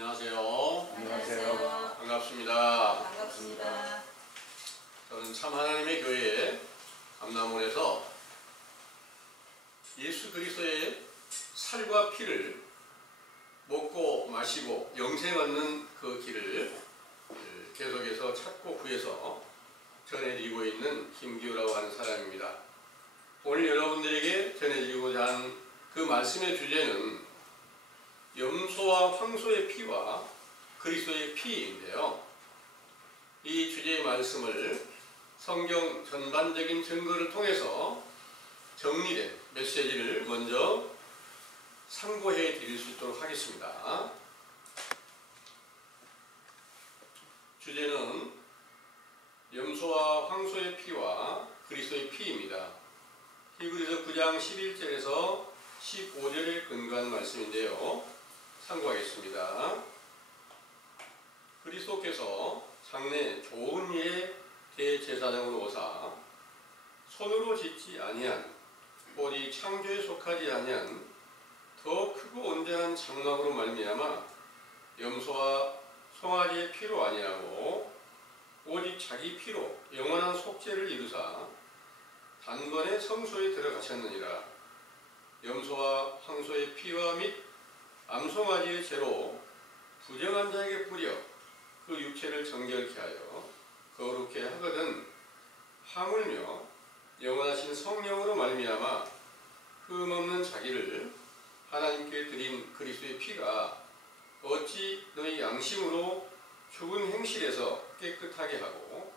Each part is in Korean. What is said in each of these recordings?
안녕하세요. 안녕하세요. 반갑습니다. 반갑습니다. 저는 참 하나님의 교회 감남원에서 예수 그리스도의 살과 피를 먹고 마시고 영생 얻는 그 길을 계속해서 찾고 구해서 전해드리고 있는 김기우라고 하는 사람입니다. 오늘 여러분들에게 전해드리고자 하는 그 말씀의 주제는 염소와 황소의 피와 그리스도의 피인데요. 이 주제의 말씀을 성경 전반적인 증거를 통해서 정리된 메시지를 먼저 상고해 드릴 수 있도록 하겠습니다. 주제는 염소와 황소의 피와 그리스도의 피입니다. 히브리서 9장 11절에서 15절에 근거한 말씀인데요. 참고하겠습니다. 그리스도께서 장래 좋은 일의 대제사장으로 오사 손으로 짓지 아니한 오직 창조에 속하지 아니한 더 크고 온전한 장막으로 말미암아 염소와 송아지의 피로 아니하고 오직 자기 피로 영원한 속죄를 이루사 단번에 성소에 들어가셨느니라. 염소와 황소의 피와 및 암송아지의 죄로 부정한 자에게 뿌려 그 육체를 정결케 하여 거룩케 하거든 하물며 영원하신 성령으로 말미암아 흠없는 자기를 하나님께 드린 그리스도의 피가 어찌 너희 양심으로 죽은 행실에서 깨끗하게 하고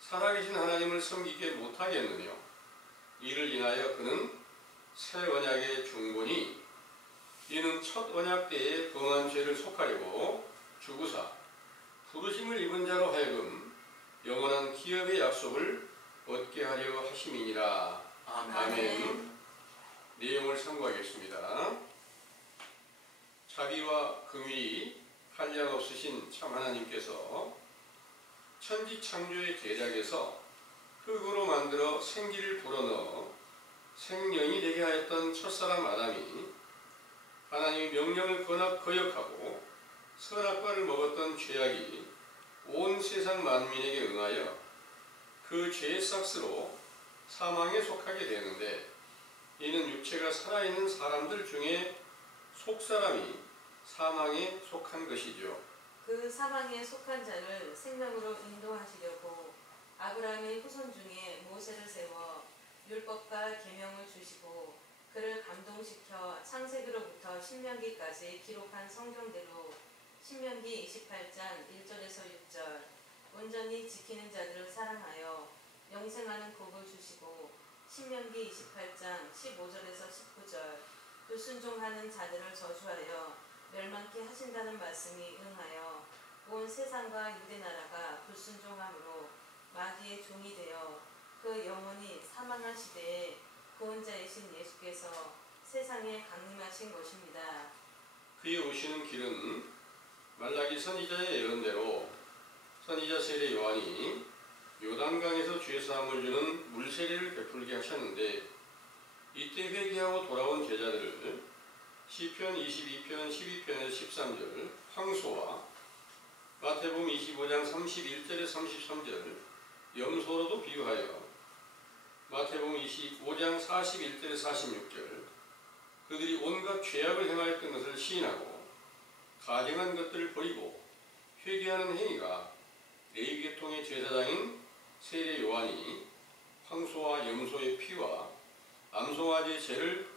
살아계신 하나님을 섬기게 못하겠느냐. 이를 인하여 그는 새 언약의 중본이 이는 첫 언약 때에 범한 죄를 속하려고 죽으사 부르심을 입은 자로 하여금 영원한 기업의 약속을 얻게 하려 하심이니라. 아멘. 내용을 참고하겠습니다. 자비와 긍휼이 한량없으신 참 하나님께서 천지 창조의 계략에서 흙으로 만들어 생기를 불어넣어 생명이 되게 하였던 첫사람 아담이 하나님의 명령을 거역하고 선악과를 먹었던 죄악이 온 세상 만민에게 응하여 그 죄의 삭스로 사망에 속하게 되는데, 이는 육체가 살아있는 사람들 중에 속사람이 사망에 속한 것이죠. 그 사망에 속한 자를 생명으로 인도하시려고 아브라함의 후손 중에 모세를 세워 율법과 계명을 주시고 그를 감동시켜 창세기로부터 신명기까지 기록한 성경대로 신명기 28장 1절에서 6절 온전히 지키는 자들을 사랑하여 영생하는 복을 주시고 신명기 28장 15절에서 19절 불순종하는 자들을 저주하여 멸망케 하신다는 말씀이 응하여 온 세상과 유대나라가 불순종함으로 마귀의 종이 되어 그 영혼이 사망한 시대에 구원자이신 예수께서 세상에 강림하신 것입니다. 그의 오시는 길은 말라기 선지자의 예언대로 선지자 세례 요한이 요단강에서 죄사함을 주는 물세례를 베풀게 하셨는데, 이때 회개하고 돌아온 제자들을 시편 22편 12편에서 13절 황소와 마태복음 25장 31절에 33절 염소로도 비유하여 마태복음 25장 41절에 46절 그들이 온갖 죄악을 행하였던 것을 시인하고 가증한 것들을 버리고 회개하는 행위가 레위계통의 제사장인 세례 요한이 황소와 염소의 피와 암송아지의 죄를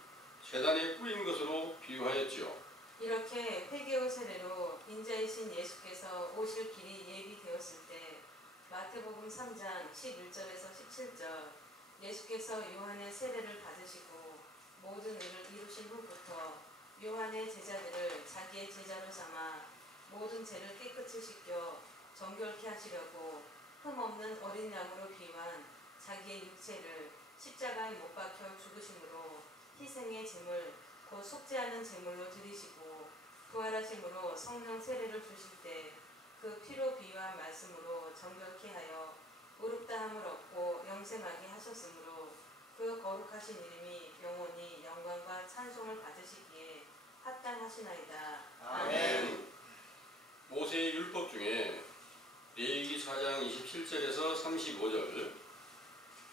제단에 뿌린 것으로 비유하였지요. 이렇게 회개의 세례로 인자이신 예수께서 오실 길이 예비되었을 때 마태복음 3장 11절에서 17절 예수께서 요한의 세례를 받으시고 모든 일을 이루신 후부터 요한의 제자들을 자기의 제자로 삼아 모든 죄를 깨끗이 씻겨 정결케 하시려고 흠없는 어린 양으로 비유한 자기의 육체를 십자가에 못 박혀 죽으심으로 희생의 제물 곧 속죄하는 제물로 드리시고 부활하심으로 성령 세례를 주실 때 그 피로 비유한 말씀으로 정결케 하여 의롭다함을 얻고 영생하게 하셨으므로 그 거룩하신 이름이 영원히 영광과 찬송을 받으시기에 합당하시나이다. 아멘. 24장 27절에서 35절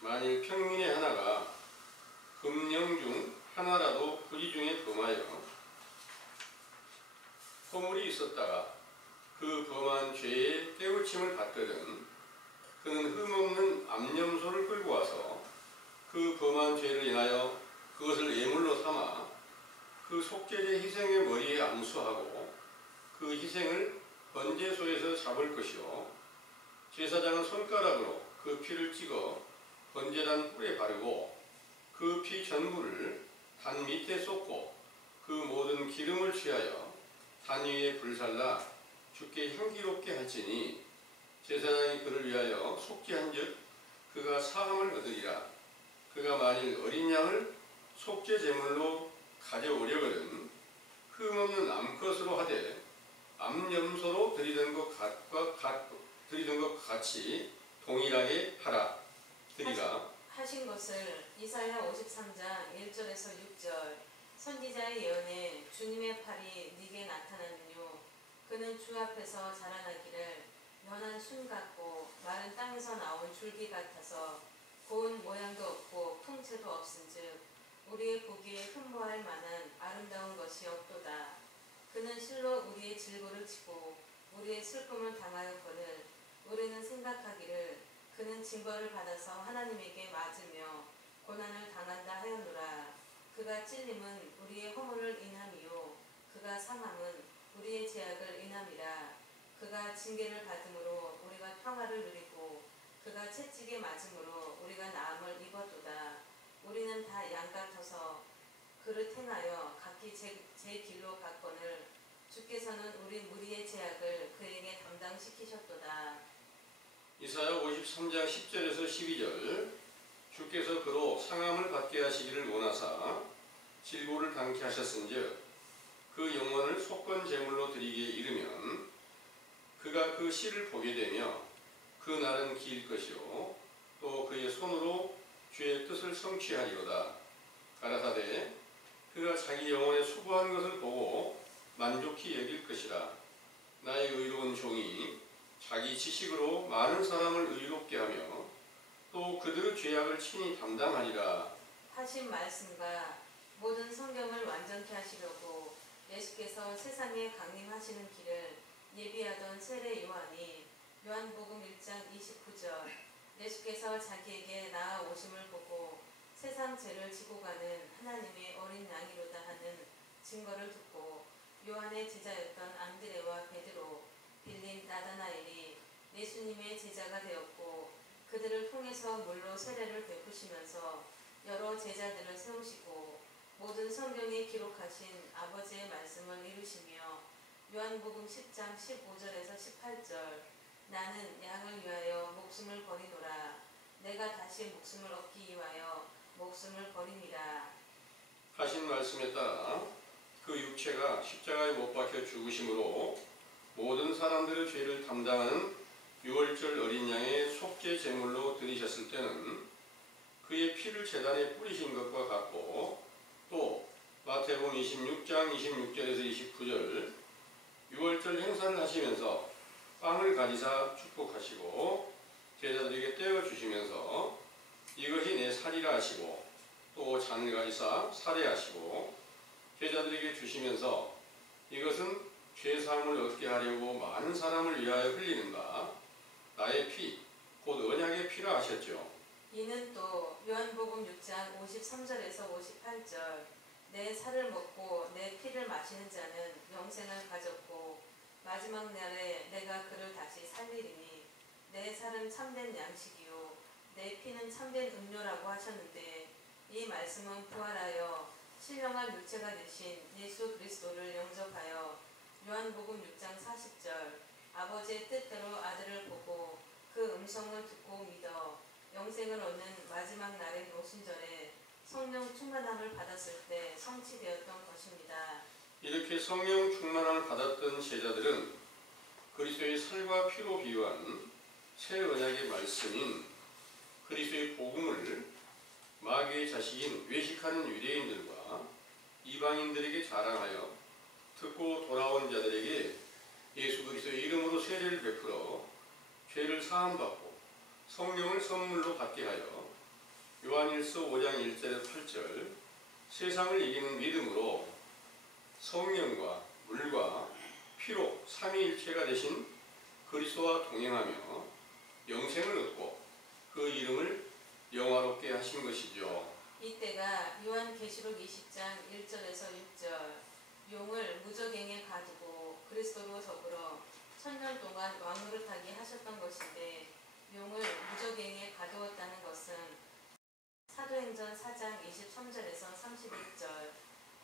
만일 평민의 하나가 금령 중 하나라도 불의 중에 범하여 허물이 있었다가 그 범한 죄에 깨우침을 받거든 그는 흠없는 암염소를 끌고 와서 그 범한 죄를 인하여 그것을 예물로 삼아 그 속죄제 희생의 머리에 안수하고 그 희생을 번제소에서 잡을 것이요 제사장은 손가락으로 그 피를 찍어 번제단 뿔에 바르고 그 피 전부를 단 밑에 쏟고 그 모든 기름을 취하여 단 위에 불살라 주께 향기롭게 할지니 제사장이 그를 위하여 속죄한즉 그가 사함을 얻으리라. 그가 만일 어린 양을 속죄 제물로 가져오려거든 흠없는 암컷으로 하되 암염소로 드리던 것 같이 동일하게 드리라. 하신 것을 이사야 53장 1절에서 6절 선지자의 예언에 주님의 팔이 네게 나타나느뇨 그는 주 앞에서 자라나기를 연한 순 같고 마른 땅에서 나온 줄기 같아서 고운 모양도 없고 풍채도 없은즉 우리의 보기에 흠모할 만한 아름다운 것이 없도다. 그는 실로 우리의 질고를 치고 우리의 슬픔을 당하였거늘 우리는 생각하기를 그는 징벌을 받아서 하나님에게 맞으며 고난을 당한다 하였노라. 그가 찔림은 우리의 허물을 인함이요 그가 상함은 우리의 죄악을 인함이라. 그가 징계를 받음으로 우리가 평화를 누리고 그가 채찍에 맞음으로 우리가 나음을 입었도다. 우리는 다 양 같아서 그를 행하여 각기 제 길로 갔거늘 주께서는 우리 무리의 죄악을 그에게 담당시키셨도다. 이사야 53장 10절에서 12절 주께서 그로 상함을 받게 하시기를 원하사 질고를 당케 하셨은즉 그 영혼을 속건 제물로 드리기에 이르면 그가 그 씨를 보게 되며 그 날은 길 것이요 또 그의 손으로 주의 뜻을 성취하리로다. 가라사대 그가 자기 영혼에 수고한 것을 보고 만족히 여길 것이라. 나의 의로운 종이 자기 지식으로 많은 사람을 의롭게 하며 또 그들의 죄악을 친히 담당하리라. 하신 말씀과 모든 성경을 완전케 하시려고 예수께서 세상에 강림하시는 길을 예비하던 세례 요한이 요한복음 1장 29절 예수께서 자기에게 나아오심을 보고 세상 죄를 지고 가는 하나님의 어린 양이로다 하는 증거를 듣고 요한의 제자였던 안드레와 베드로, 빌립, 나다나엘이 예수님의 제자가 되었고 그들을 통해서 물로 세례를 베푸시면서 여러 제자들을 세우시고 모든 성경에 기록하신 아버지의 말씀을 이루시며 요한복음 10장 15절에서 18절 나는 양을 위하여 목숨을 버리노라. 내가 다시 목숨을 얻기 위하여 목숨을 버림이라. 하신 말씀에 따라 그 육체가 십자가에 못 박혀 죽으심으로 모든 사람들의 죄를 담당하는 유월절 어린 양의 속죄 제물로 드리셨을 때는 그의 피를 제단에 뿌리신 것과 같고 또 마태복음 26장 26절에서 29절 유월절 행사를 하시면서 빵을 가지사 축복하시고 제자들에게 떼어주시면서 이것이 내 살이라 하시고 또 잔을 가지사 살해하시고 제자들에게 주시면서 이것은 죄사함을 얻게 하려고 많은 사람을 위하여 흘리는가 나의 피 곧 언약의 피라 하셨죠. 이는 또 요한복음 6장 53절에서 58절 내 살을 먹고 내 피를 마시는 자는 영생을 가졌고 마지막 날에 내가 그를 다시 살리리니 내 살은 참된 양식이요 내 피는 참된 음료라고 하셨는데 이 말씀은 부활하여 신령한 육체가 되신 예수 그리스도를 영접하여 요한복음 6장 40절 아버지의 뜻대로 아들을 보고 그 음성을 듣고 믿어 영생을 얻는 마지막 날인 오순절에 성령 충만함을 받았을 때 성취되었던 것입니다. 이렇게 성령 충만함을 받았던 제자들은 그리스도의 살과 피로 비유한 새 언약의 말씀인 그리스도의 복음을 마귀의 자식인 외식하는 유대인들과 이방인들에게 자랑하여 듣고 돌아온 자들에게 예수 그리스도의 이름으로 세례를 베풀어 죄를 사함받고 성령을 선물로 받게 하여 요한일서 5장 1절에서 8절 세상을 이기는 믿음으로 성령과 물과 피로 삼위일체가 되신 그리스도와 동행하며 영생을 얻고 그 이름을 영화롭게 하신 것이죠. 이때가 요한계시록 20장 1절에서 6절 용을 무적행에 가두고 그리스도로 더불어 1000년 동안 왕노릇하게 하셨던 것인데 용을 무적행에 가두었다는 것은 사도행전 4장 23절에서 31절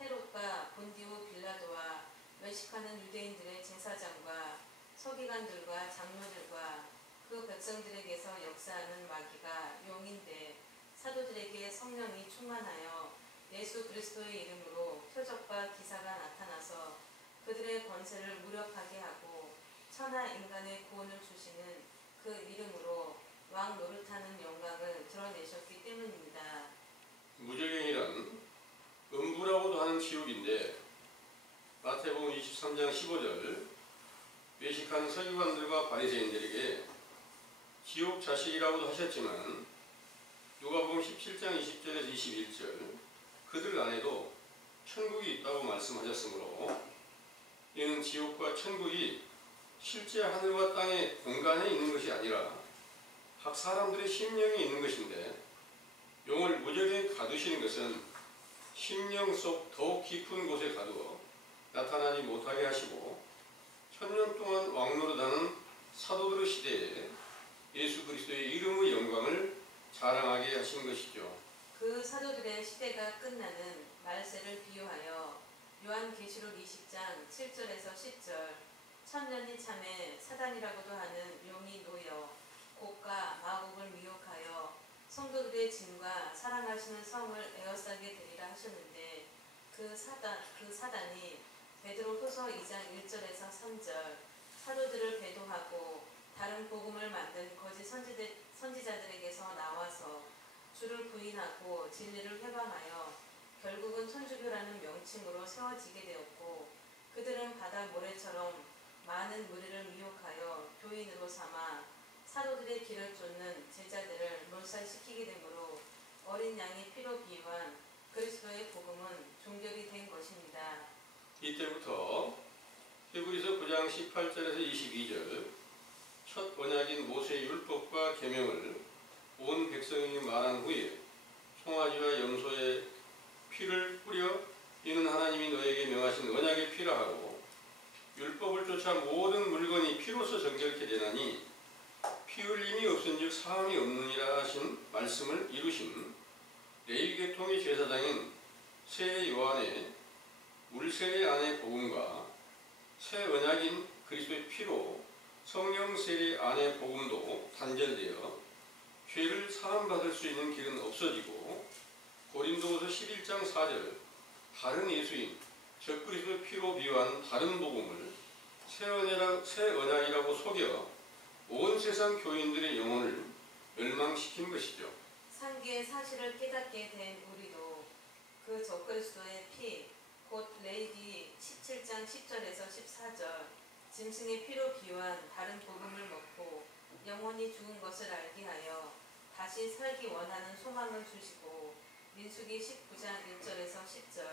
헤롯과 본디오 빌라도와 외식하는 유대인들의 제사장과 서기관들과 장로들과 그 백성들에게서 역사하는 마귀가 용인데 사도들에게 성령이 충만하여 예수 그리스도의 이름으로 표적과 기사가 나타나서 그들의 권세를 무력하게 하고 천하 인간의 구원을 주시는 그 이름으로 왕 노릇하는 영광을 드러내셨기 때문입니다. 무적행이란 음부라고도 하는 지옥인데 마태복음 23장 15절 외식한 서기관들과 바리새인들에게 지옥 자식이라고도 하셨지만 누가복음 17장 20절에서 21절 그들 안에도 천국이 있다고 말씀하셨으므로 이는 지옥과 천국이 실제 하늘과 땅의 공간에 있는 것이 아니라 각 사람들의 심령에 있는 것인데 용을 무적에 가두시는 것은 심령 속 더욱 깊은 곳에 가두어 나타나지 못하게 하시고 1000년 동안 왕노릇하는 사도들의 시대에 예수 그리스도의 이름의 영광을 자랑하게 하신 것이죠. 그 사도들의 시대가 끝나는 말세를 비유하여 요한계시록 20장 7절에서 10절 1000년이 참에 사단이라고도 하는 용이 놓여 곡과 마곡을 미혹하여 성도들의 짐과 사랑하시는 성을 에워싸게 되리라 하셨는데 그 사단이 베드로후서 2장 1절에서 3절 사도들을 배도하고 다른 복음을 만든 거짓 선지자들에게서 나와서 주를 부인하고 진리를 회방하여 결국은 천주교라는 명칭으로 세워지게 되었고 그들은 바다 모래처럼 많은 무리를 미혹하여 교인으로 삼아 사도들의 길을 쫓는 제자들을 몰살시키게 되므로 어린 양의 피로 비유한 그리스도의 복음은 종결이 된 것입니다. 이때부터 히브리서 9장 18절에서 22절 첫 언약인 모세의 율법과 계명을 온 백성에게 말한 후에 송아지와 염소의 피를 뿌려 이는 하나님이 너에게 명하신 언약의 피라 하고 율법을 쫓아 모든 물건이 피로서 정결케 되나니 피 흘림이 없은즉 사함이 없느니라 하신 말씀을 이루신 레위계통의 제사장인 새 요한의 물세례 안의 복음과 새 언약인 그리스도의 피로 성령 세례 안의 복음도 단절되어 죄를 사함받을 수 있는 길은 없어지고 고린도후서 11장 4절 다른 예수인 즉 그리스도의 피로 비유한 다른 복음을 새 언약이라고 속여 온 세상 교인들의 영혼을 멸망시킨 것이죠. 상기의 사실을 깨닫게 된 우리도 그 적그리스도의 피, 곧 레위기 17장 10절에서 14절 짐승의 피로 비유한 다른 복음을 먹고 영원히 죽은 것을 알게 하여 다시 살기 원하는 소망을 주시고 민수기 19장 1절에서 10절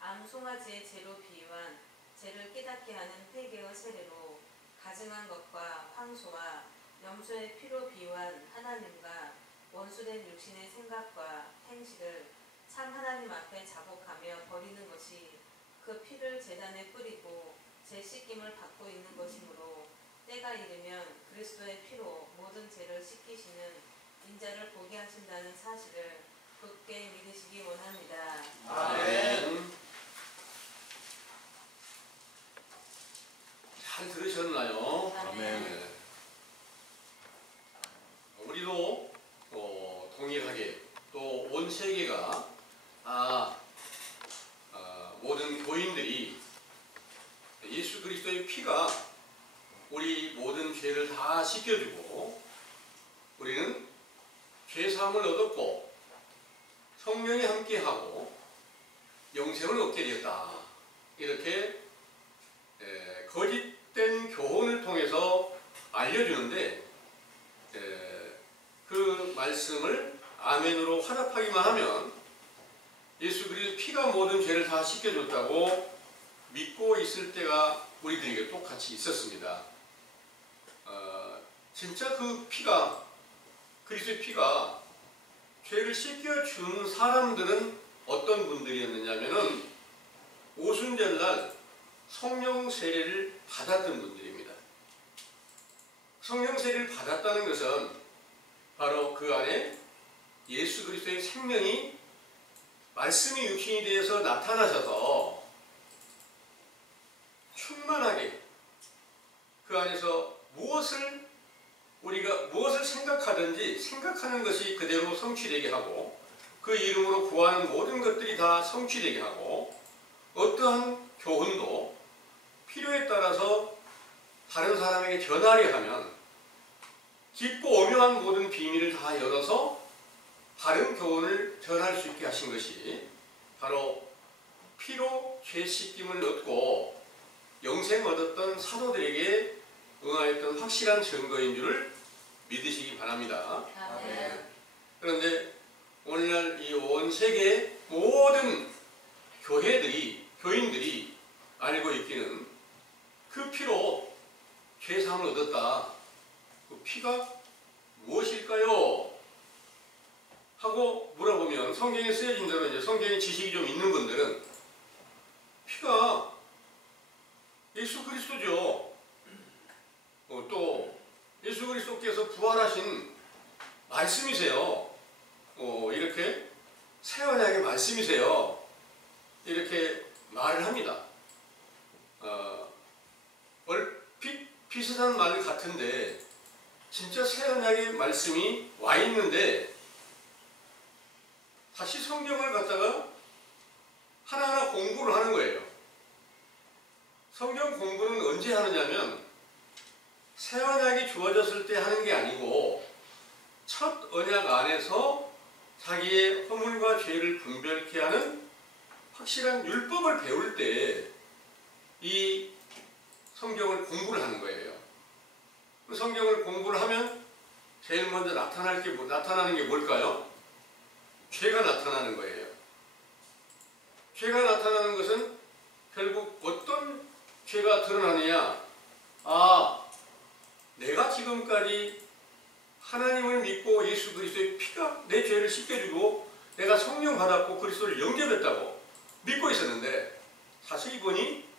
암 송아지의 죄로 비유한 죄를 깨닫게 하는 회개의 세례로 가증한 것과 황소와 염소의 피로 비유한 하나님과 원수된 육신의 생각과 행실을 참 하나님 앞에 자복하며 버리는 것이 그 피를 제단에 뿌리고 제 씻김을 받고 있는 것이므로 때가 이르면 그리스도의 피로 모든 죄를 씻기시는 인자를 보게 하신다는 사실을 굳게 믿으시기 원합니다. 아멘. 잘 들으셨나요? 아멘. 네. 우리도 동일하게 또 온 세계가 모든 교인들이 예수 그리스도의 피가 우리 모든 죄를 다 씻겨주고 우리는 죄사함을 얻었고 성령이 함께하고 영생을 얻게 되었다. 이렇게 거짓된 교훈을 통해서 알려주는데 그 말씀을 아멘으로 화답하기만 하면 예수 그리스도의 피가 모든 죄를 다 씻겨줬다고 믿고 있을 때가 우리들에게 똑같이 있었습니다. 진짜 그 피가, 그리스도의 피가 죄를 씻겨준 사람들은 어떤 분들이었느냐면은 오순절날 성령 세례를 받았던 분들입니다. 성령 세례를 받았다는 것은 바로 그 안에 예수 그리스도의 생명이 말씀이 육신이 되어서 나타나셔서 충만하게 그 안에서 우리가 무엇을 생각하든지 생각하는 것이 그대로 성취되게 하고 그 이름으로 구하는 모든 것들이 다 성취되게 하고 어떠한 교훈도 필요에 따라서 다른 사람에게 전하려 하면 깊고 오묘한 모든 비밀을 다 열어서 바른 교훈을 전할 수 있게 하신 것이 바로 피로 죄 씻김을 얻고 영생 얻었던 사도들에게 응하였던 확실한 증거인 줄을 믿으시기 바랍니다. 아멘. 그런데 오늘날 이 온 세계 모든 교인들이 알고 있기는 그 피로 죄사함을 얻었다. 그 피가 무엇일까요? 하고 물어보면 성경에 쓰여진 대로 이제 성경에 지식이 좀 있는 분들은 피가 예수 그리스도죠. 또 예수 그리스도께서 부활하신 말씀이세요. 이렇게 새 언약의 말씀이세요. 이렇게 말을 합니다. 얼핏 비슷한 말 같은데 진짜 새 언약의 말씀이 와 있는데 다시 성경을 갖다가 하나하나 공부를 하는 거예요. 성경 공부는 언제 하느냐면 새 언약이 주어졌을 때 하는 게 아니고 첫 언약 안에서 자기의 허물과 죄를 분별케 하는 확실한 율법을 배울 때 이 성경을 공부를 하는 거예요. 그 성경을 공부를 하면 제일 먼저 나타나는 게 뭘까요? 죄가 나타나는 거예요. 죄가 나타나는 것은 결국 어떤 죄가 드러나느냐? 내가 지금까지 하나님을 믿고 예수 그리스도의 피가 내 죄를 씻겨주고 내가 성령 받았고 그리스도를 영접했다고 믿고 있었는데 자세히 보니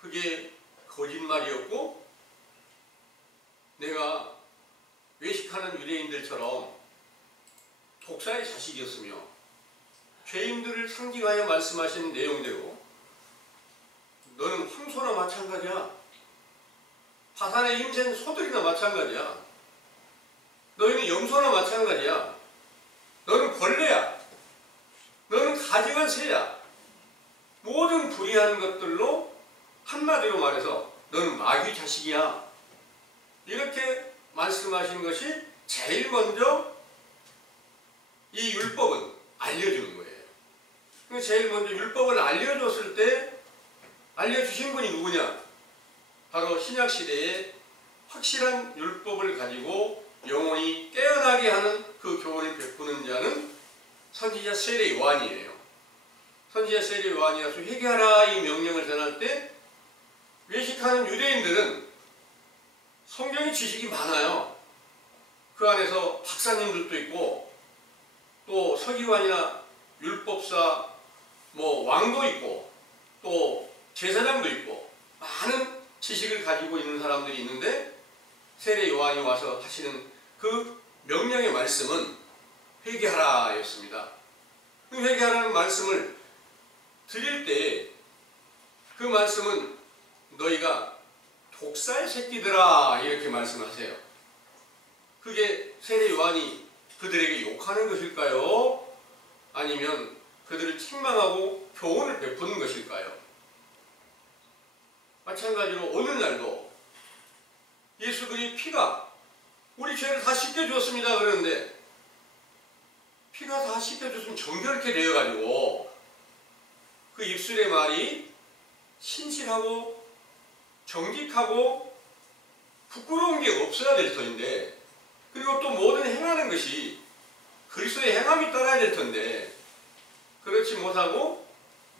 그게 거짓말이었고 내가 외식하는 유대인들처럼 독사의 자식이었으며 죄인들을 상징하여 말씀하신 내용대로 너는 황소나 마찬가지야. 파산에 힘센 소들이나 마찬가지야. 너희는 염소나 마찬가지야. 너는 벌레야. 너는 가증한 새야. 모든 불의한 것들로 한마디로 말해서 너는 마귀 자식이야. 이렇게 말씀하신 것이 제일 먼저 이 율법은 알려주는 거예요. 제일 먼저 율법을 알려줬을 때 알려주신 분이 누구냐? 바로 신약시대에 확실한 율법을 가지고 영혼이 깨어나게 하는 그 교훈을 베푸는 자는 선지자 세례 요한이에요. 선지자 세례 요한이 와서 회개하라 이 명령을 전할 때 외식하는 유대인들은 성경의 지식이 많아요. 그 안에서 박사님들도 있고 또 서기관이나 율법사 왕도 있고 또 제사장도 있고 많은 지식을 가지고 있는 사람들이 있는데 세례 요한이 와서 하시는 그 명령의 말씀은 회개하라 였습니다. 그 회개하라는 말씀을 드릴 때 그 말씀은 너희가 독사의 새끼들아 이렇게 말씀하세요. 그게 세례 요한이 그들에게 욕하는 것일까요? 아니면 그들을 책망하고 교훈을 베푸는 것일까요? 마찬가지로 오늘날도 예수 그리스도의 피가 우리 죄를 다 씻겨주었습니다 그러는데 피가 다 씻겨줬으면 정결케 되어가지고 그 입술의 말이 신실하고 정직하고 부끄러운 게 없어야 될 터인데 그리고 또 모든 행하는 것이 그리스도의 행함이 따라야 될 텐데 그렇지 못하고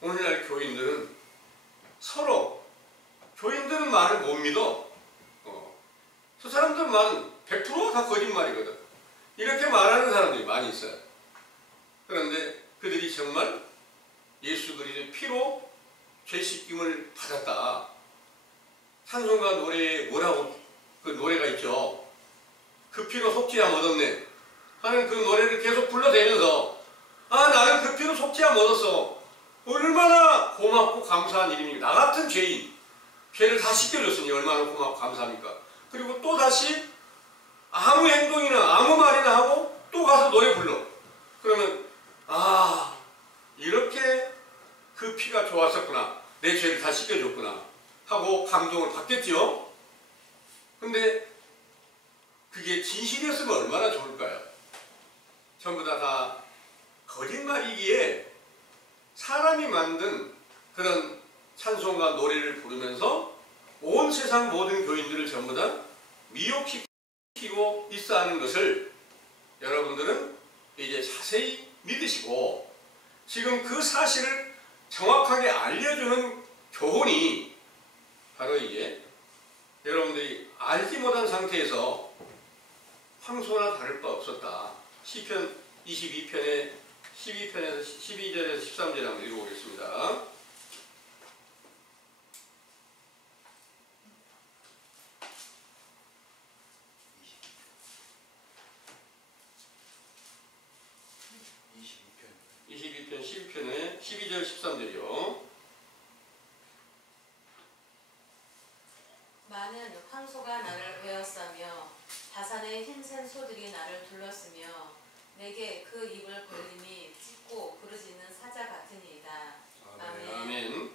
오늘날 교인들은 서로 교인들은 말을 못 믿어. 저 사람들 말은 100%다 거짓말이거든. 이렇게 말하는 사람들이 많이 있어요. 그런데 그들이 정말 예수 그리스도의 피로 죄 씻김을 받았다. 찬송가 노래에 뭐라고 그 노래가 있죠. 그 피로 속죄함 얻었네 하는 그 노래를 계속 불러대면서 나는 그 피로 속죄함 얻었어. 얼마나 고맙고 감사한 일입니까. 나 같은 죄인 죄를 다 씻겨줬으니 얼마나 고맙고 감사합니까. 그리고 또 다시 아무 행동이나 아무 말이나 하고 또 가서 노래 불러. 그러면 이렇게 그 피가 좋았었구나. 내 죄를 다 씻겨줬구나 하고 감동을 받겠지요. 근데 그게 진실이었으면 얼마나 좋을까요? 전부 다 거짓말이기에 사람이 만든 그런 찬송과 노래를 부르면서 온 세상 모든 교인들을 전부 다 미혹시키고 있어 하는 것을 여러분들은 이제 자세히 믿으시고 지금 그 사실을 정확하게 알려주는 교훈이 바로 이제 여러분들이 알지 못한 상태에서 황소나 다를 바 없었다. 시편 22편에 12편에서 12절에서 13절 한번 읽어보겠습니다. (22편) 12편에 12절 13절이요. 많은 황소가 나를 에워싸며 바산의 힘센 소들이 나를 둘렀으며 내게 그 입을 벌림이 찢고 부르짖는 사자 같으니이다. 아멘. 아멘.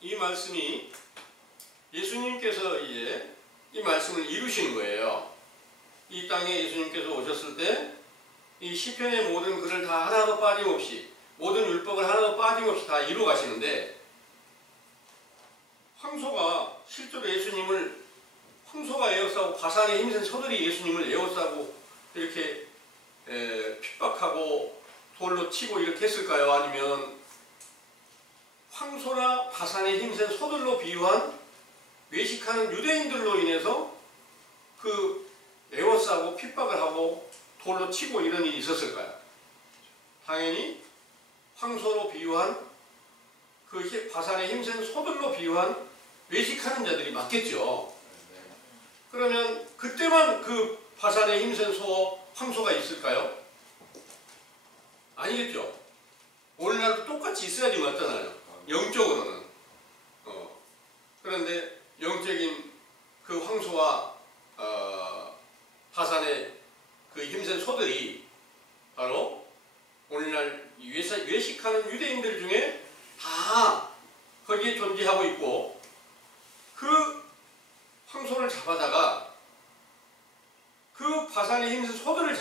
이 말씀이 예수님께서 이제 이 말씀을 이루신 거예요. 이 땅에 예수님께서 오셨을 때 이 시편의 모든 글을 다 하나도 빠짐없이 모든 율법을 하나도 빠짐없이 다 이루 가시는데 황소가 실제로 예수님을 황소가 에워싸고 바산의 힘센 소들이 예수님을 에워싸고 이렇게 핍박하고 돌로 치고 이렇게 했을까요? 아니면 황소나 바산의 힘센 소들로 비유한 외식하는 유대인들로 인해서 그 에워싸고 핍박을 하고 돌로 치고 이런 일이 있었을까요? 당연히 황소로 비유한 그 바산의 힘센 소들로 비유한 외식하는 자들이 맞겠죠. 그러면 그때만 그 바산의 힘센 황소가 있을까요? 아니겠죠. 오늘날도 똑같이 있어야지 맞잖아요. 영적으로는. 그런데 영적인 그 황소와 바산의 그 힘센 소들이 바로 오늘날 외식하는 유대인들 중에 다 거기에 존재하고 있고 그 황소를 잡아다가 그 바산의 힘센 소들을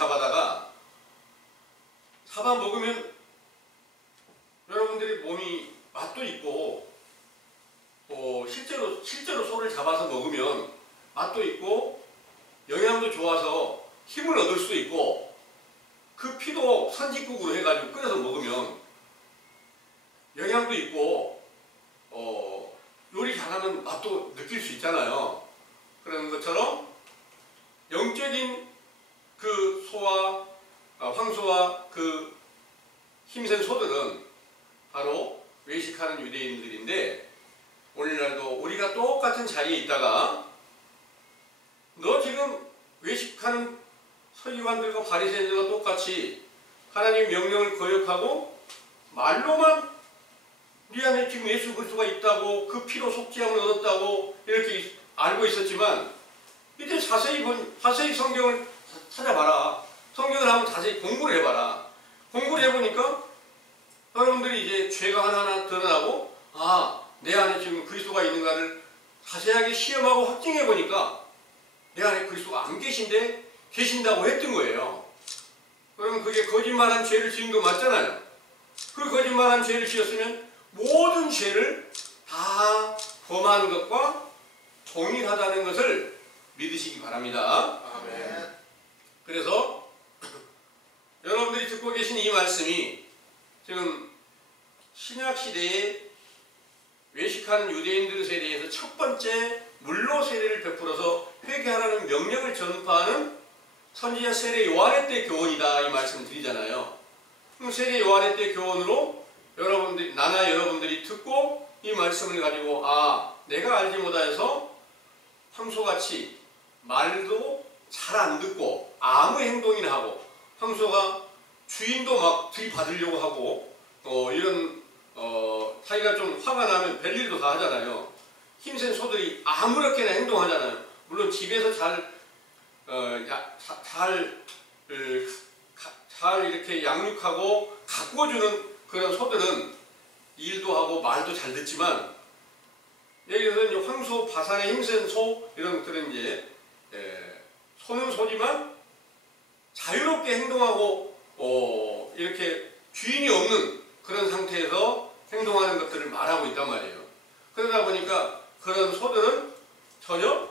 잡아먹으면 여러분들이 몸이 맛도 있고 실제로 소를 잡아서 먹으면 맛도 있고 영양도 좋아서 힘을 얻을 수 있고 그 피도 선지국으로 해가지고 끓여서 먹으면 영양도 있고 요리 잘하면 맛도 느낄 수 있잖아요. 그런 것처럼 영적인 그 황소와 그 힘센 소들은 바로 외식하는 유대인들인데 오늘날도 우리가 똑같은 자리에 있다가 너 지금 외식하는 서기관들과 바리새인들과 똑같이 하나님 명령을 거역하고 말로만 네 안에 지금 예수 그리스도가 있다고 그 피로 속죄함을 얻었다고 이렇게 알고 있었지만 이제 자세히 성경을 찾아봐라. 성경을 한번 자세히 공부를 해봐라. 공부를 해보니까 여러분들이 이제 죄가 하나하나 드러나고 내 안에 지금 그리스도가 있는가를 자세하게 시험하고 확증해보니까 내 안에 그리스도가 안 계신다고 했던 거예요. 그러면 그게 거짓말한 죄를 지은 거 맞잖아요. 그 거짓말한 죄를 지었으면 모든 죄를 다 범하는 것과 동일하다는 것을 믿으시기 바랍니다. 아멘. 그래서 여러분들이 듣고 계신 이 말씀이 지금 신약 시대에 외식하는 유대인들에 대해서 첫 번째 물로 세례를 베풀어서 회개하라는 명령을 전파하는 선지자 세례 요한의 때 교훈이다 이 말씀을 드리잖아요. 그럼 세례 요한의 때 교훈으로 여러분들이 나나 여러분들이 듣고 이 말씀을 가지고 내가 알지 못하여서 황소같이 말도 잘 안 듣고 아무 행동이나 하고 황소가 주인도 막 들이받으려고 하고 이런 자기가 좀 화가 나면 별일도 다 하잖아요. 힘센 소들이 아무렇게나 행동하잖아요. 물론 집에서 잘 이렇게 양육하고 가꾸어주는 그런 소들은 일도 하고 말도 잘 듣지만 예를 들어서 이제 황소, 바산의 힘센 소 이런 것들은 이제 소는 소지만 자유롭게 행동하고 이렇게 주인이 없는 그런 상태에서 행동하는 것들을 말하고 있단 말이에요. 그러다 보니까 그런 소들은 전혀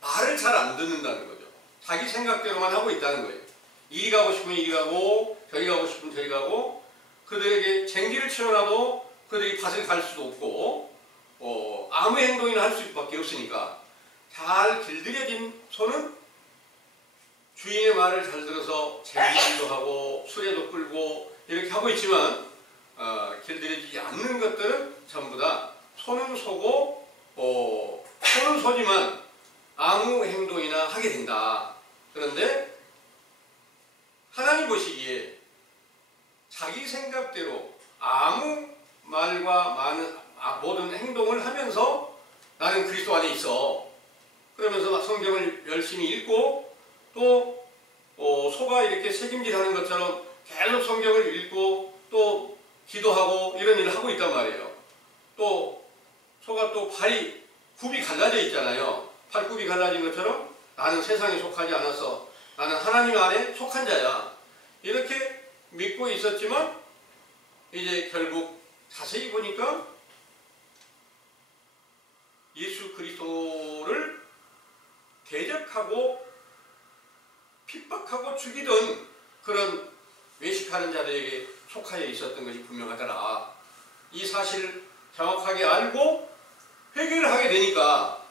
말을 잘 안 듣는다는 거죠. 자기 생각대로만 하고 있다는 거예요. 이리 가고 싶으면 이리 가고 저리 가고 싶으면 저리 가고 그들에게 쟁기를 치워놔도 그들이 밭을 갈 수도 없고 아무 행동이나 할 수밖에 없으니까 잘 길들여진 소는 주인의 말을 잘 들어서 쟁기질도 하고 수레도 끌고 이렇게 하고 있지만 길들여지지 않는 것들은 전부 다 소는 소고 소는 소지만 아무 행동이나 하게 된다. 그런데 하나님 보시기에 자기 생각대로 아무 말과 많은 모든 행동을 하면서 나는 그리스도 안에 있어. 그러면서 성경을 열심히 읽고 또 소가 이렇게 책임질하는 것처럼 계속 성경을 읽고 또 기도하고 이런 일을 하고 있단 말이에요. 또 소가 또 발이 굽이 갈라져 있잖아요. 발굽이 갈라진 것처럼 나는 세상에 속하지 않았어. 나는 하나님 안에 속한 자야. 이렇게 믿고 있었지만 이제 결국 자세히 보니까 예수 그리스도를 대적하고 핍박하고 죽이던 그런 외식하는 자들에게 속하여 있었던 것이 분명하더라. 이 사실을 정확하게 알고 회개를 하게 되니까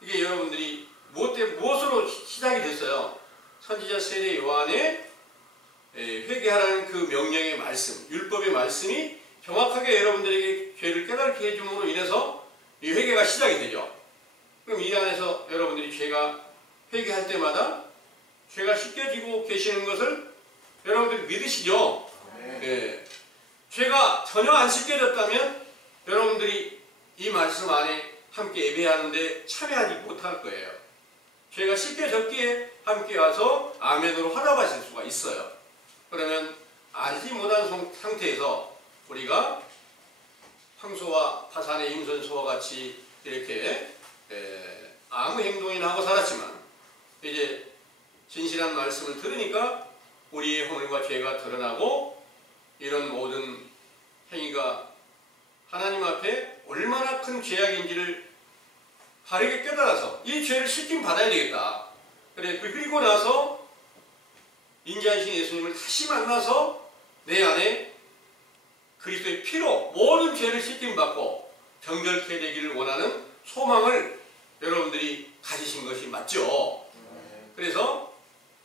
이게 여러분들이 무엇으로 시작이 됐어요? 선지자 세례 요한의 회개하라는 그 명령의 말씀, 율법의 말씀이 정확하게 여러분들에게 죄를 깨닫게 해줌으로 인해서 이 회개가 시작이 되죠. 그럼 이 안에서 여러분들이 죄가 회개할 때마다 죄가 씻겨지고 계시는 것을 여러분들이 믿으시죠? 네. 죄가 전혀 안 씻겨졌다면 여러분들이 이 말씀 안에 함께 예배하는데 참여하지 못할 거예요. 죄가 씻겨졌기에 함께 와서 아멘으로 화답하실 수가 있어요. 그러면 알지 못한 상태에서 우리가 황소와 파산의 힘선 소와 같이 이렇게 아무 행동이나 하고 살았지만 이제 진실한 말씀을 들으니까 우리의 허물과 죄가 드러나고 이런 모든 행위가 하나님 앞에 얼마나 큰 죄악인지를 바르게 깨달아서 이 죄를 씻김 받아야 되겠다. 그리고 나서 인자하신 예수님을 다시 만나서 내 안에 그리스도의 피로 모든 죄를 씻김 받고 정결케 되기를 원하는 소망을 여러분들이 가지신 것이 맞죠. 그래서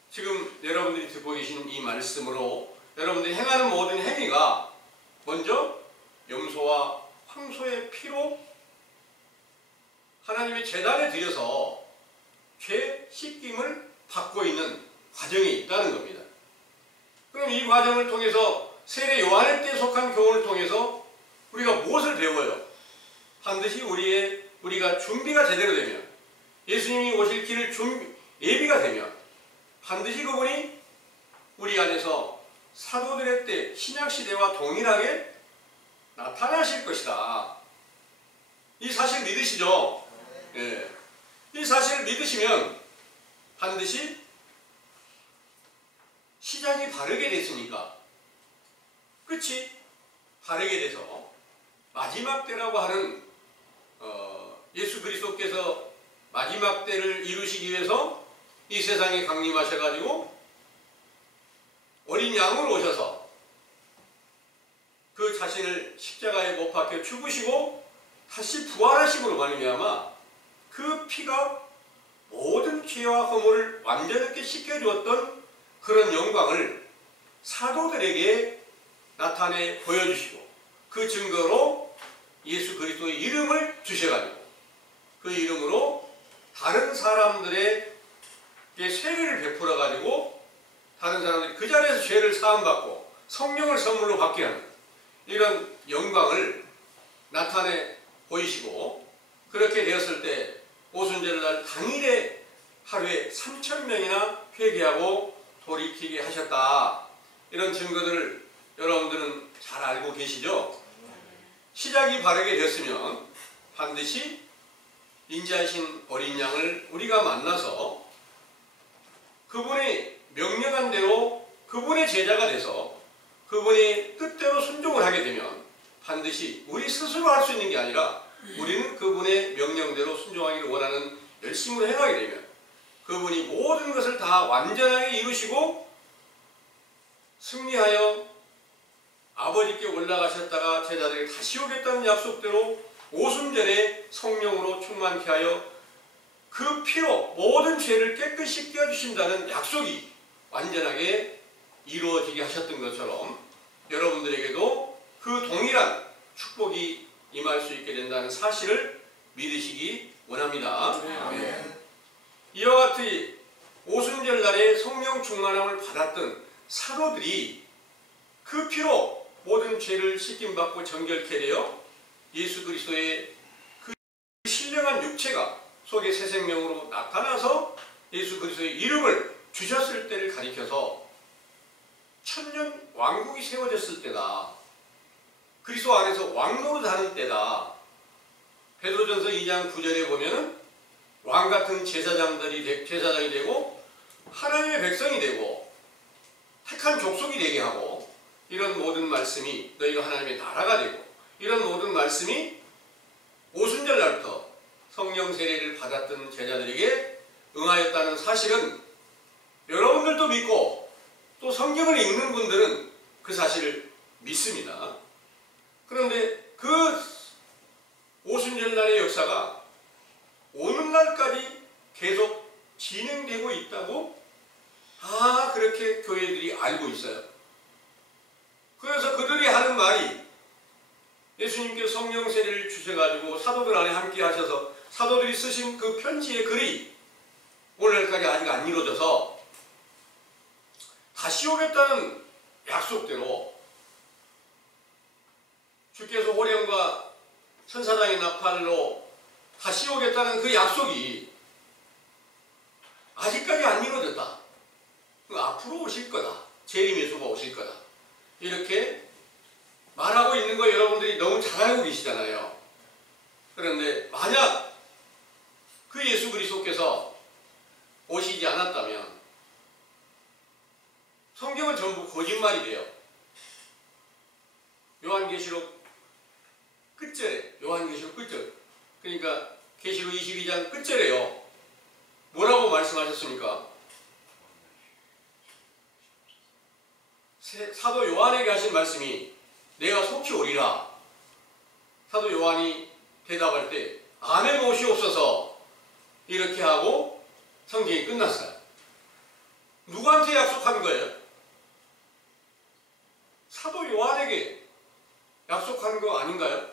지금 여러분들이 듣고 계신 이 말씀으로 여러분들이 행하는 모든 행위가 먼저 염소와 황소의 피로 하나님의 제단에 드려서 죄 씻김을 받고 있는 과정이 있다는 겁니다. 그럼 이 과정을 통해서 세례 요한의 때 속한 교훈을 통해서 우리가 무엇을 배워요? 반드시 우리가 준비가 제대로 되면 예수님이 오실 길을 예비가 되면 반드시 그분이 우리 안에서 사도들의 때 신약시대와 동일하게 나타나실 것이다. 이 사실 믿으시죠? 예. 이 사실을 믿으시면 반드시 시작이 바르게 됐으니까 끝이 바르게 돼서 마지막 때라고 하는 예수 그리스도께서 마지막 때를 이루시기 위해서 이 세상에 강림하셔가지고 어린 양으로 오셔서 그 자신을 십자가에 못 박혀 죽으시고 다시 부활하심으로 말미암아 그 피가 모든 죄와 허물을 완전하게 씻겨주었던 그런 영광을 사도들에게 나타내 보여주시고 그 증거로 예수 그리스도의 이름을 주셔가지고 그 이름으로 다른 사람들에게 세례를 베풀어가지고 다른 사람들이 그 자리에서 죄를 사함받고 성령을 선물로 받게 하는 이런 영광을 나타내 보이시고 그렇게 되었을 때 오순절날 당일에 하루에 3,000명이나 회개하고 돌이키게 하셨다. 이런 증거들을 여러분들은 잘 알고 계시죠? 시작이 바르게 됐으면 반드시 인자하신 어린 양을 우리가 만나서 그분의 명령한 대로 그분의 제자가 돼서 그분의 뜻대로 순종을 하게 되면 반드시 우리 스스로 할 수 있는 게 아니라 우리는 그분의 명령대로 순종하기를 원하는 열심으로 행하게 되면 그분이 모든 것을 다 완전하게 이루시고 승리하여 아버지께 올라가셨다가 제자들에게 다시 오겠다는 약속대로 오순절에 성령으로 충만케 하여 그 피로 모든 죄를 깨끗이 씻겨주신다는 약속이 완전하게 이루어지게 하셨던 것처럼 여러분들에게도 그 동일한 축복이 임할 수 있게 된다는 사실을 믿으시기 원합니다. 아멘. 이와 같이 오순절날에 성령 충만함을 받았던 사도들이 그 피로 모든 죄를 씻김받고 정결케 되어 예수 그리스도의 그 신령한 육체가 속에 새 생명으로 나타나서 예수 그리스도의 이름을 주셨을 때를 가리켜서 천년 왕국이 세워졌을 때다. 그리스도 안에서 왕노릇 하는 때다. 베드로전서 2장 9절에 보면은 왕같은 제사장이 되고 하나님의 백성이 되고 택한 족속이 되게 하고 이런 모든 말씀이 너희가 하나님의 나라가 되고 이런 모든 말씀이 오순절 날부터 성령 세례를 받았던 제자들에게 응하였다는 사실은 여러분들도 믿고 또 성경을 읽는 분들은 그 사실을 믿습니다. 그런데 그 오순절날의 역사가 오늘날까지 계속 진행되고 있다고 그렇게 교회들이 알고 있어요. 그래서 그들이 하는 말이 예수님께 성령 세례를 주셔가지고 사도들 안에 함께 하셔서 사도들이 쓰신 그 편지의 글이 오늘날까지 아직 안 이루어져서 다시 오겠다는 약속대로 주께서 호령과 천사장의 나팔로 다시 오겠다는 그 약속이 아직까지 안 이루어졌다. 앞으로 오실 거다. 재림 예수가 오실 거다. 이렇게 말하고 있는 거 여러분들이 너무 잘 알고 계시잖아요. 그런데 만약 그 예수 그리스도께서 오시지 않았다면 성경은 전부 거짓말이 돼요. 요한계시록 끝절에 그러니까 계시록 22장 끝절에요. 뭐라고 말씀하셨습니까? 사도 요한에게 하신 말씀이 내가 속히 오리라. 사도 요한이 대답할 때 아멘 오시옵소서 이렇게 하고 성경이 끝났어요. 누구한테 약속한 거예요? 사도 요한에게 약속한 거 아닌가요?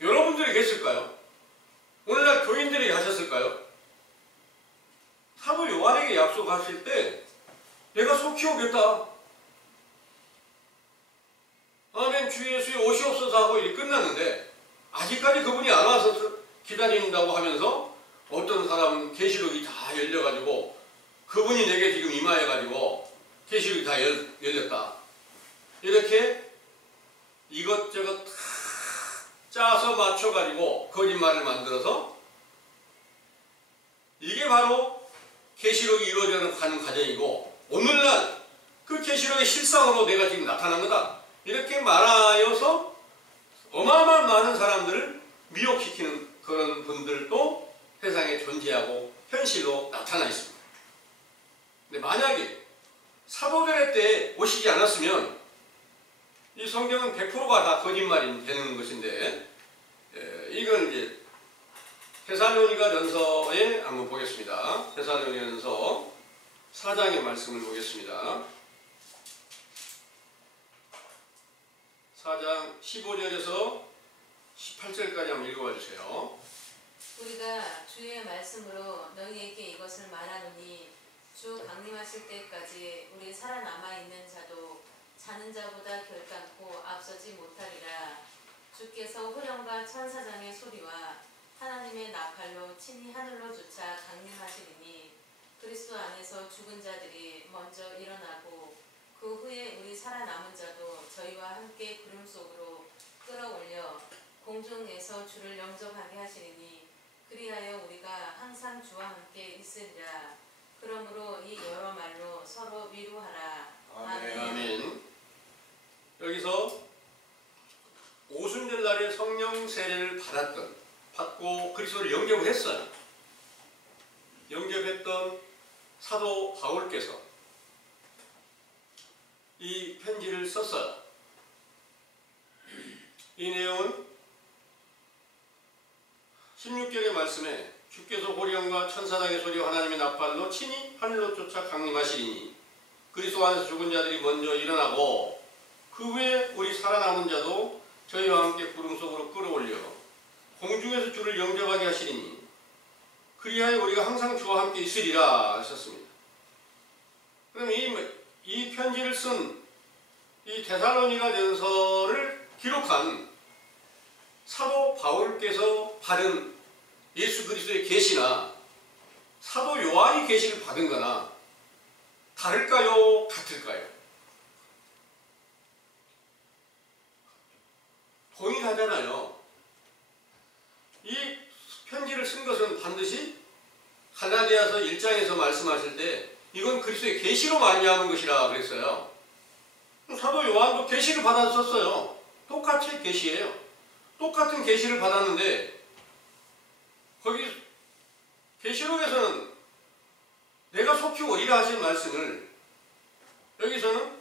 여러분들이 계실까요? 오늘날 교인들이 하셨을까요? 사도 요한에게 약속하실 때 내가 속히 오겠다. 아멘 주 예수의 오시옵소서 하고 이렇게 끝났는데 아직까지 그분이 안 와서 기다린다고 하면서 어떤 사람은 계시록이 다 열려가지고 그분이 내게 지금 임하여가지고 계시록이 다 열렸다. 이렇게 이것저것 다 짜서 맞춰가지고 거짓말을 만들어서 이게 바로 계시록이 이루어지는 가는 과정이고 오늘날 그 계시록의 실상으로 내가 지금 나타난 거다. 이렇게 말하여서 어마어마한 많은 사람들을 미혹시키는 그런 분들도 세상에 존재하고 현실로 나타나 있습니다. 근데 만약에 사도들의 때에 오시지 않았으면 이 성경은 100%가 다 거짓말이 되는 것인데, 이건 이제 데살로니가 전서에 한번 보겠습니다. 데살로니가 전서 4장의 말씀을 보겠습니다. 4장 15절에서 18절까지 한번 읽어봐 주세요. 우리가 주의 말씀으로 너희에게 이것을 말하노니 주 강림하실 때까지 우리 살아남아 있는 자도 자는 자보다 결단코 앞서지 못하리라. 주께서 호령과 천사장의 소리와 하나님의 나팔로 친히 하늘로 쫓아 강림하시리니 그리스도 안에서 죽은 자들이 먼저 일어나고 그 후에 우리 살아남은 자도 저희와 함께 구름 속으로 끌어올려 공중에서 주를 영접하게 하시리니 그리하여 우리가 항상 주와 함께 있으리라. 그러므로 이 여러 말로 서로 위로하라. 아멘. 아멘. 여기서 오순절 날에 성령 세례를 받고 그리스도를 영접을 했어요. 영접했던 사도 바울께서 이 편지를 썼어요. 이 내용은 16절의 말씀에 주께서 호령과 천사장의 소리와 하나님의 나팔로 친히 하늘로 쫓아 강림하시리니 그리스도 안에서 죽은 자들이 먼저 일어나고 그 후에 우리 살아남은 자도 저희와 함께 구름 속으로 끌어올려 공중에서 주를 영접하게 하시리니 그리하여 우리가 항상 주와 함께 있으리라 하셨습니다. 그럼 이 편지를 쓴 이 데살로니가 전서를 기록한 사도 바울께서 받은 예수 그리스도의 계시나 사도 요한이 계시를 받은 거나 다를까요? 같을까요? 동일하잖아요. 이 편지를 쓴 것은 반드시 갈라디아서 1장에서 말씀하실 때 이건 그리스도의 계시로 말미암은 것이라 그랬어요. 사도 요한도 계시를 받아서 썼어요. 똑같이 계시예요. 똑같은 계시를 받았는데 거기 계시록에서는 내가 속히 오리라 하신 말씀을 여기서는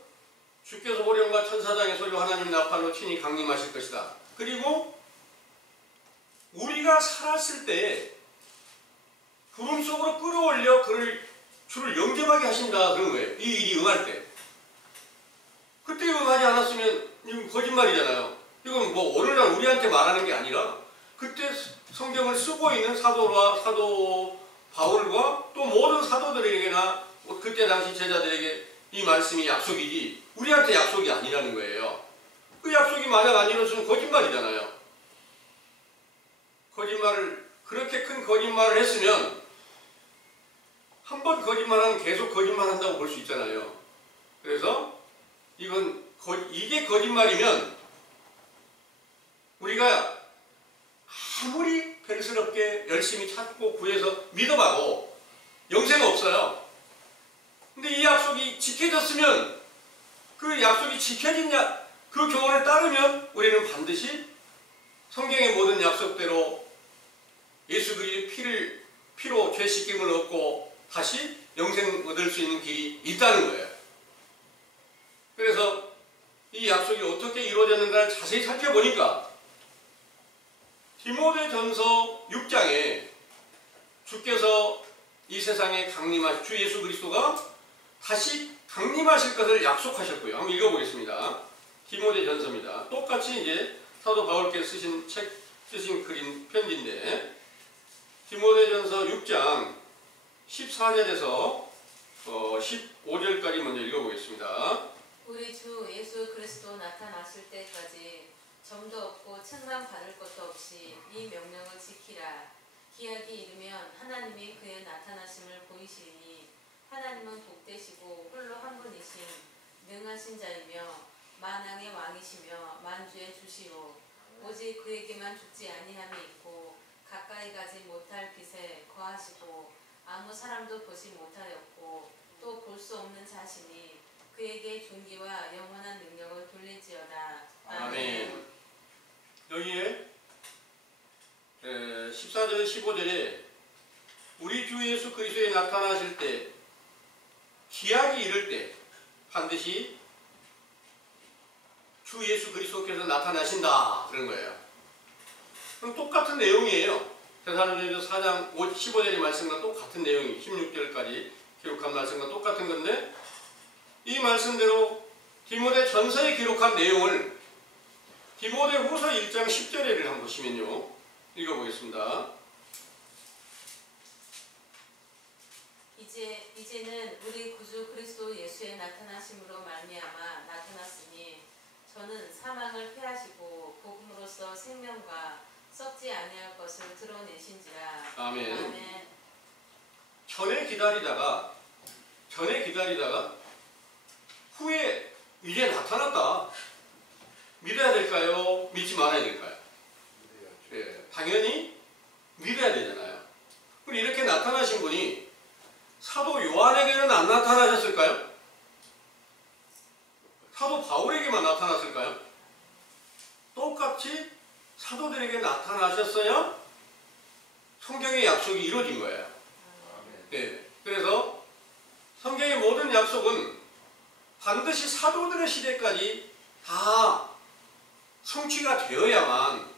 주께서 호령과 천사장의 소리와 하나님 나팔로 친히 강림하실 것이다. 그리고 우리가 살았을 때에 구름 속으로 끌어올려 주를 영접하게 하신다 그런 거예요. 이 일이 응할 때. 그때 응하지 않았으면 이건 거짓말이잖아요. 이건 뭐 오늘날 우리한테 말하는 게 아니라 그때 성경을 쓰고 있는 사도 바울과 또 모든 사도들에게나 그때 당시 제자들에게 이 말씀이 약속이지 우리한테 약속이 아니라는 거예요. 그 약속이 만약 안 이루어지면 거짓말이잖아요. 그렇게 큰 거짓말을 했으면 한 번 거짓말하면 계속 거짓말한다고 볼 수 있잖아요. 그래서 이게 거짓말이면 우리가 아무리 벨스럽게 열심히 찾고 구해서 믿어봐도 영생 없어요. 근데 이 약속이 지켜졌으면 그 약속이 그 교훈에 따르면 우리는 반드시 성경의 모든 약속대로 예수 그리스도의 피로 죄 씻김을 얻고 다시 영생 얻을 수 있는 길이 있다는 거예요. 그래서 이 약속이 어떻게 이루어졌는가를 자세히 살펴보니까 디모데전서 6장에 주께서 이 세상에 주 예수 그리스도가 다시 강림하실 것을 약속하셨고요. 한번 읽어보겠습니다. 디모데전서입니다. 똑같이 이제 사도 바울께서 쓰신 그린 편지인데 디모데전서 6장 14절에서 15절까지 먼저 읽어보겠습니다. 우리 주 예수 그리스도 나타나실 때까지 점도 없고 책망받을 것도 없이 이 명령을 지키라. 기약이 이르면 하나님이 그의 나타나심을 보이시리니 하나님은 복되시고 홀로 한 분이신 능하신 자이며 만왕의 왕이시며 만주의 주시오. 오직 그에게만 죽지 아니함이 있고 가까이 가지 못할 빛에 거하시고 아무 사람도 보지 못하였고 또 볼 수 없는 자신이 그에게 존귀와 영원한 능력을 돌릴지어다. 아멘. 여기에 14절 15절에 우리 주 예수 그리스도에 나타나실 때 기약이 이를 때 반드시 주 예수 그리스도께서 나타나신다 그런 거예요. 그럼 똑같은 내용이에요. 데살로니가서 4장 15절의 말씀과 똑같은 내용이 16절까지 기록한 말씀과 똑같은 건데 이 말씀대로 디모데 전서에 기록한 내용을 디모데 후서 1장 10절에를 한번 보시면요. 읽어보겠습니다. 이제는 우리 구주 그리스도 예수의 나타나심으로 말미암아 나타났으니 저는 사망을 패하시고 복음으로써 생명과 썩지 아니할 것을 드러내신지라. 아멘. 아멘. 전에 기다리다가 후에 이제 나타났다. 믿어야 될까요? 믿지 말아야 될까요? 예, 당연히 믿어야 되잖아요. 그럼 이렇게 나타나신 분이 사도 요한에게는 안 나타나셨을까요? 사도 바울에게만 나타났을까요? 똑같이 사도들에게 나타나셨어야 성경의 약속이 이루어진 거예요. 예, 그래서 성경의 모든 약속은 반드시 사도들의 시대까지 다 성취가 되어야만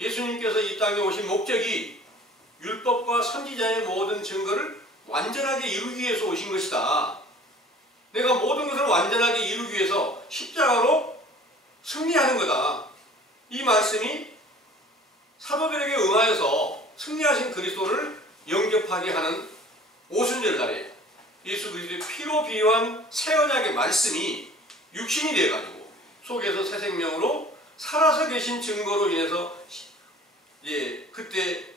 예수님께서 이 땅에 오신 목적이 율법과 선지자의 모든 증거를 완전하게 이루기 위해서 오신 것이다. 내가 모든 것을 완전하게 이루기 위해서 십자가로 승리하는 거다. 이 말씀이 사도들에게 응하여서 승리하신 그리스도를 영접하게 하는 오순절날에 예수 그리스도의 피로 비유한 새 언약의 말씀이 육신이 되어가지고 속에서 새 생명으로 살아서 계신 증거로 인해서 그때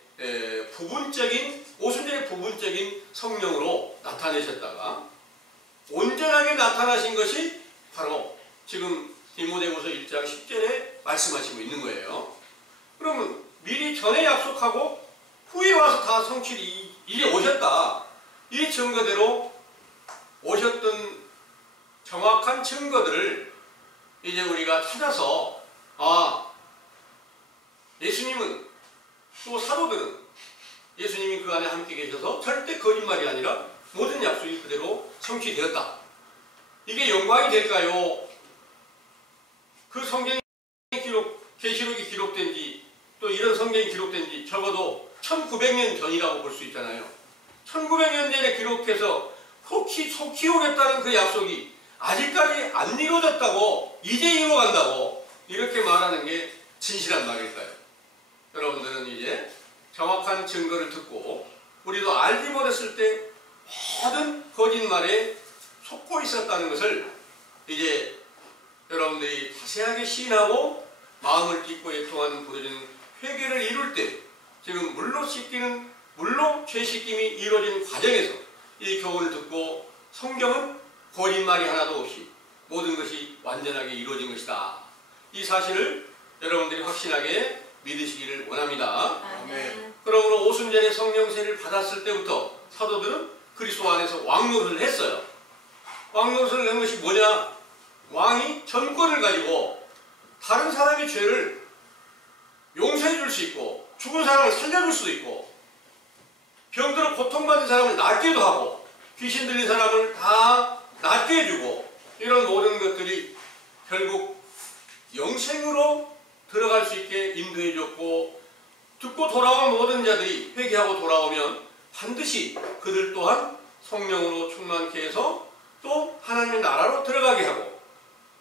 부분적인 오순절의 부분적인 성령으로 나타내셨다가 온전하게 나타나신 것이 바로 지금 디모데후서 1장 10절에 말씀하시고 있는 거예요. 그러면 미리 전에 약속하고 후에 와서 다 성취를 이제 오셨다. 이 증거대로 오셨던 정확한 증거들을 이제 우리가 찾아서 예수님은 또 사도들은 예수님이 그 안에 함께 계셔서 절대 거짓말이 아니라 모든 약속이 그대로 성취되었다. 이게 영광이 될까요? 그 성경이 계시록이 기록된 지 또 이런 성경이 기록된 지 적어도 1900년 전이라고 볼 수 있잖아요. 1900년 전에 기록해서 속히 오겠다는 그 약속이 아직까지 안 이루어졌다고 이제 이루어간다고 이렇게 말하는 게 진실한 말일까요? 여러분들은 이제 정확한 증거를 듣고 우리도 알지 못했을 때 모든 거짓말에 속고 있었다는 것을 이제 여러분들이 자세하게 시인하고 마음을 찢고 애통하는 부르짖는 회개를 이룰 때 지금 물로 죄 씻김이 이루어지는 과정에서 이 교훈을 듣고 성경은 거짓말이 하나도 없이 모든 것이 완전하게 이루어진 것이다. 이 사실을 여러분들이 확신하게 믿으시기를 원합니다. 아멘. 그러므로 오순절에 성령세를 받았을 때부터 사도들은 그리스도 안에서 왕노릇을 했어요. 왕노릇을 한 것이 뭐냐? 왕이 전권을 가지고 다른 사람의 죄를 용서해 줄 수 있고 죽은 사람을 살려줄 수도 있고 병들어 고통받는 사람을 낫게도 하고 귀신 들린 사람을 다 낫게 해주고 이런 모든 것들이 결국 영생으로 들어갈 수 있게 인도해 줬고 듣고 돌아온 모든 자들이 회개하고 돌아오면 반드시 그들 또한 성령으로 충만케 해서 또 하나님의 나라로 들어가게 하고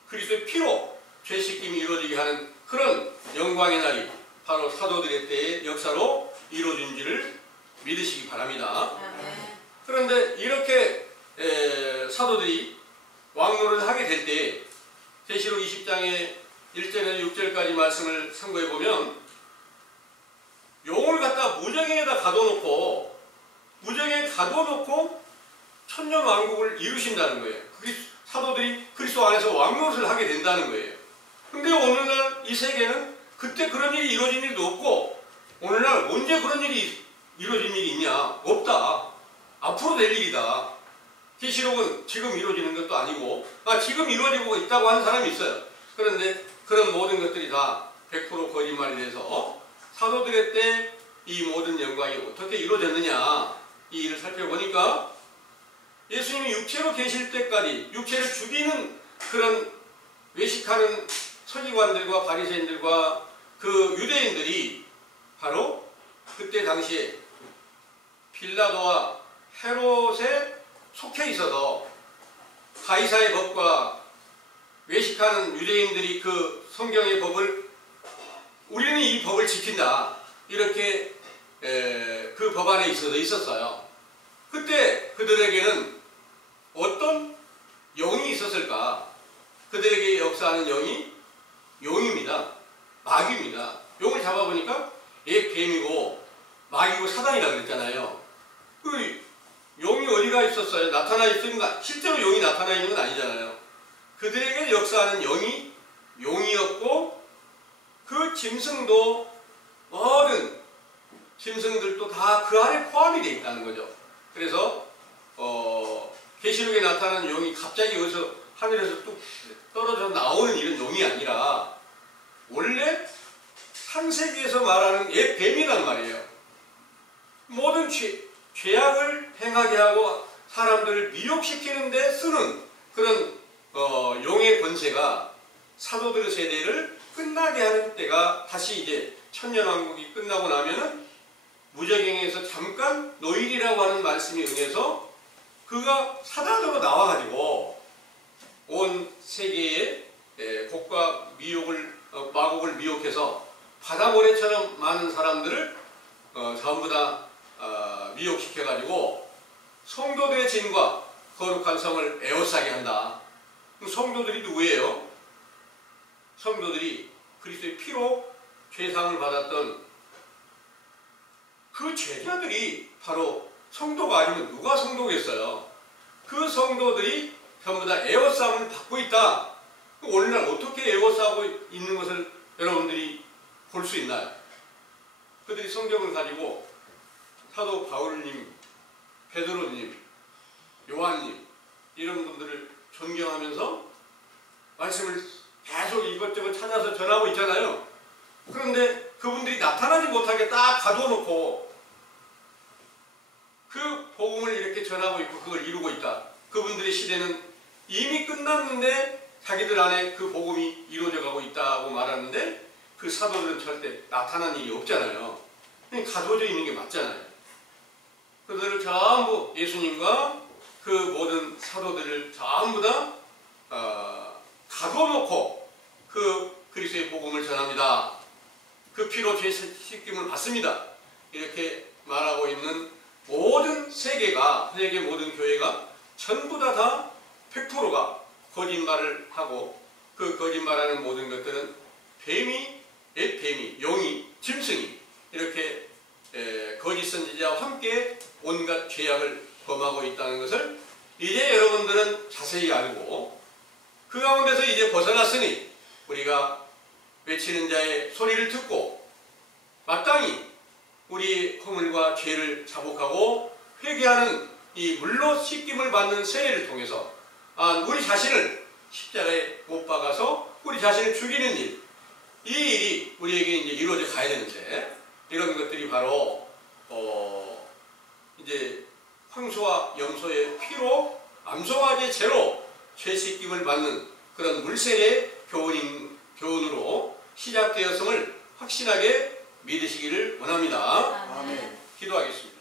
그리스도의 피로 죄 씻김이 이루어지게 하는 그런 영광의 날이 바로 사도들의 때의 역사로 이루어진지를 믿으시기 바랍니다. 아멘. 그런데 이렇게 사도들이 왕노릇을 하게 될 때 계시록 20장의 1절에서 6절까지 말씀을 참고해 보면 용을 갖다 무정에다 가둬놓고 천년 왕국을 이루신다는 거예요. 사도들이 그리스도 안에서 왕노릇을 하게 된다는 거예요. 근데 오늘날 이 세계는 그때 그런 일이 이루어진 일도 없고 오늘날 언제 그런 일이 이루어진 일이 있냐? 없다. 앞으로 될 일이다. 계시록은 지금 이루어지는 것도 아니고 지금 이루어지고 있다고 하는 사람이 있어요. 그런데 그런 모든 것들이 다 100% 거짓말이 돼서 사도들의 때 이 모든 영광이 어떻게 이루어졌느냐 이 일을 살펴보니까 예수님이 육체로 계실 때까지 육체를 죽이는 그런 외식하는 서기관들과 바리새인들과 그 유대인들이 바로 그때 당시에 빌라도와 헤롯에 속해 있어서 가이사의 법과 외식하는 유대인들이 그 성경의 법을 우리는 이 법을 지킨다 이렇게 그 법 안에 있었어요. 그때 그들에게는 어떤 영이 있었을까? 그들에게 역사하는 영이 용입니다. 마귀입니다. 용을 잡아보니까 뱀이고 마귀고 사단이라고 그랬잖아요. 그 용이 어디가 있었어요? 나타나 있으니까 실제로 용이 나타나 있는 건 아니잖아요. 그들에게 역사하는 영이 용이었고 그 짐승도 모든 짐승들도 다 그 안에 포함이 되어 있다는 거죠. 그래서 계시록에 나타나는 용이 갑자기 여기서 하늘에서 뚝 떨어져 나오는 이런 용이 아니라 원래 창세기에서 말하는 옛 뱀이란 말이에요. 모든 죄악을 행하게 하고 사람들을 미혹시키는 데 쓰는 그런 용의 권세가 사도들의 세대를 끝나게 하는 때가 다시 이제 천년왕국이 끝나고 나면은 무적행에서 잠깐 노일이라고 하는 말씀이 응해서 그가 사단으로 나와가지고 온 세계에 곡과 미혹을 마곡을 미혹해서 바다모래처럼 많은 사람들을 전부 다 미혹시켜가지고 성도들의 진과 거룩한 성을 에워싸게 한다. 성도들이 누구예요? 성도들이 그리스도의 피로 죄상을 받았던 그 죄자들이 바로 성도가 아니면 누가 성도겠어요? 그 성도들이 전부 다 에워싸움을 받고 있다. 오늘날 어떻게 에워싸고 있는 것을 여러분들이 볼 수 있나요? 그들이 성경을 가지고 사도 바울님, 베드로님, 요한님 이런 분들을 존경하면서 말씀을 계속 이것저것 찾아서 전하고 있잖아요. 그런데 그분들이 나타나지 못하게 딱 가둬놓고 그 복음을 이렇게 전하고 있고 그걸 이루고 있다. 그분들의 시대는 이미 끝났는데 자기들 안에 그 복음이 이루어져 가고 있다고 말하는데 그 사도들은 절대 나타난 일이 없잖아요. 그냥 가둬져 있는 게 맞잖아요. 그들을 전부 예수님과 그 모든 사도들을 전부 다 가둬놓고 그 그리스도의 복음을 전합니다. 그 피로 죄 씻김을 받습니다. 이렇게 말하고 있는 모든 세계가 세계 모든 교회가 전부 다 100%가 거짓말을 하고 그 거짓말하는 모든 것들은 옛 뱀이, 용이, 짐승이 이렇게 거짓 선지자와 함께 온갖 죄악을 범하고 있다는 것을 이제 여러분들은 자세히 알고 그 가운데서 이제 벗어났으니 우리가 외치는 자의 소리를 듣고 마땅히 우리 허물과 죄를 자복하고 회개하는 이 물로 씻김을 받는 세례를 통해서 우리 자신을 십자가에 못 박아서 우리 자신을 죽이는 일, 이 일이 우리에게 이제 이루어져 가야 되는데 이런 것들이 바로 이제 황소와 염소의 피로 암송아지의 죄로 죄 씻김을 받는 그런 물세례 교훈으로 시작되었음을 확신하게 믿으시기를 원합니다. 아멘. 기도하겠습니다.